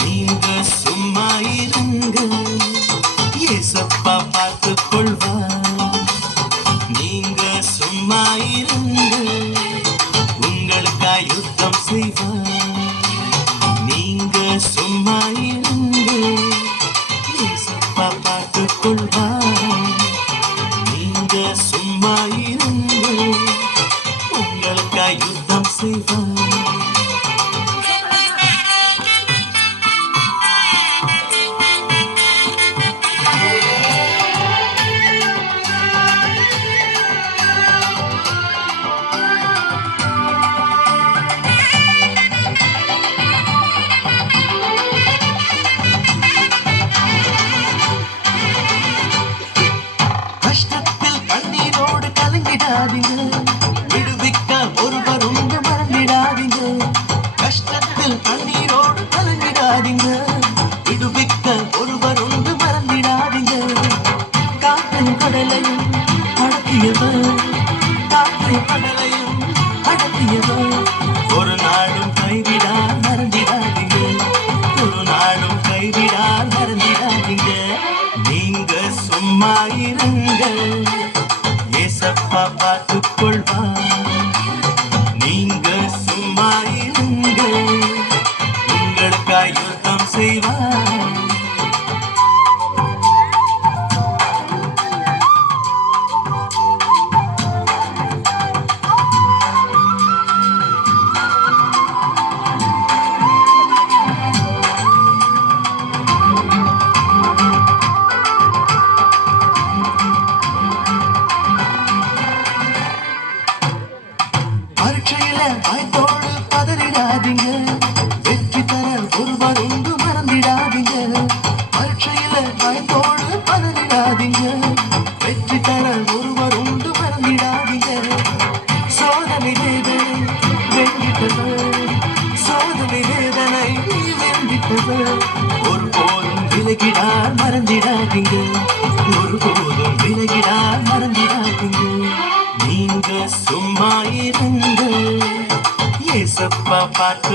நீங்க சும்மா இருங்க, ஏசப்பா பார்த்துக் கொள்வார். நீங்க சும்மா இருங்க, உங்களுக்காய் யுத்தம் செய்வார். நீங்க சும்மா இருங்க, ஏசப்பா பார்த்துக் கொள்வார். நீங்க சும்மா இருங்க, உங்களுக்காய் யுத்தம் செய்வார். கஷ்டத்தில் கண்ணீரோடு கலங்கிடாதீங்க, விடுவிக்க ஒருவர் உண்டு மறந்திடாதீங்க. கஷ்டத்தில் கண்ணீரோடு கலங்கிடாதீங்க, விடுவிக்க ஒருவர் உண்டு மறந்திடாதீங்க. காற்றின் கடலையும் அடக்கியவர், காற்றின் கடலையும் அடக்கியவர். ஒரு நாளும் கைவிடார் மறந்திடாதீங்க, ஒரு நாளும் கைவிடார் மறந்திடாதீங்க. நீங்க சும்மா இருங்க, ஏசப்பா பார்த்துக் கொள்வார். நீங்க சும்மா இருங்க, உங்களுக்காய் யுத்தம் செய்வார். பரீட்சையில வாய்த்தோடு பதறிடாதீங்க, வெற்றி தர ஒருவர் உண்டு மறந்திடாதீங்க. பரீட்சையில வாய்த்தோடு பதறிடாதீங்க, வெற்றி தர ஒருவர் உண்டு மறந்திடாதீங்க. சோதனை வேதனை வென்றிட்டவர், சோதனை வேதனை வென்றிட்டவர். ஒருபோதும் விலகிடார் மறந்திடாதீங்க, ஒருபோதும் விலகிடார் மறந்திடாதீங்க. நீங்க சும்மா இருங்க, ஏசப்பா பார்த்து